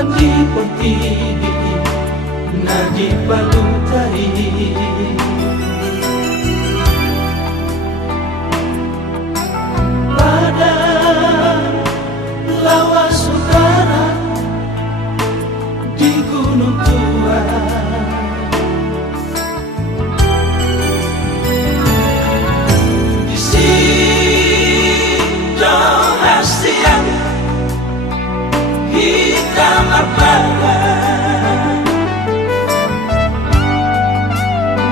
Candi Pertiwi Nadi Palutai pada lawas utara di Gunung Tua. Di Sidong Asia hitam apaan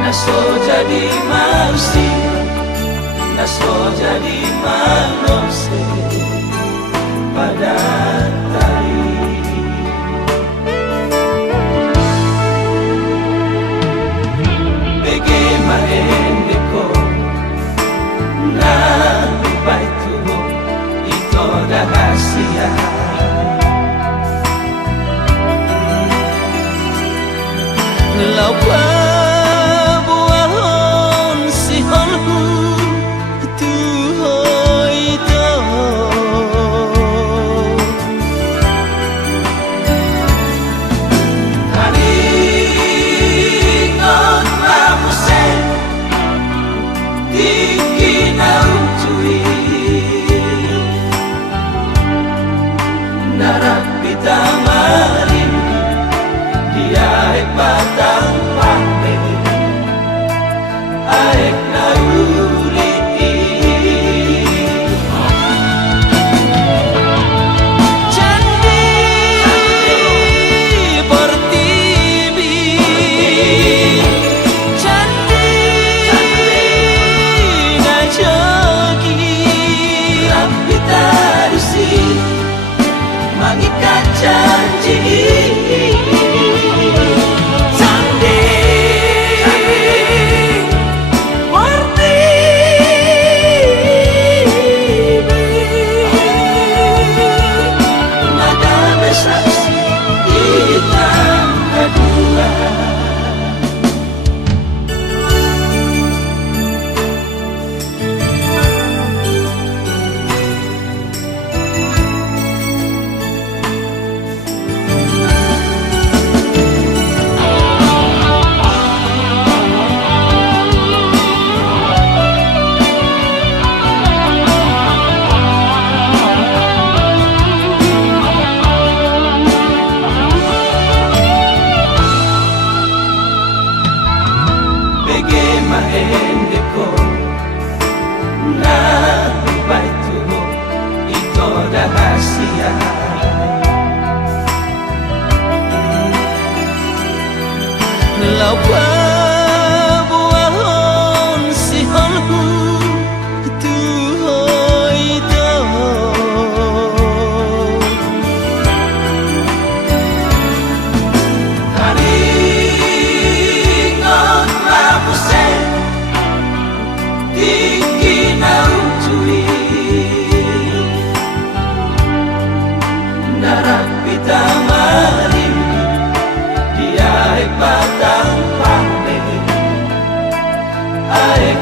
naso jadi manusia, naso jadi manusia pada tadi. Bagaimana endeko na baitu itu rahasia. Lau buahon si honhu tu hoi to hari ngon ramuse tinggi nautui narak pita marin dia batang pandai aek nauri Candi Pertiwi Candi Najogi Rampita Rusi mengikat janji. Endeko na baitu itu rahasia. Lau buahon si honhu tu hoi to hari ngon ramuse tinggi nautui narak pita marin dia batang pandai aek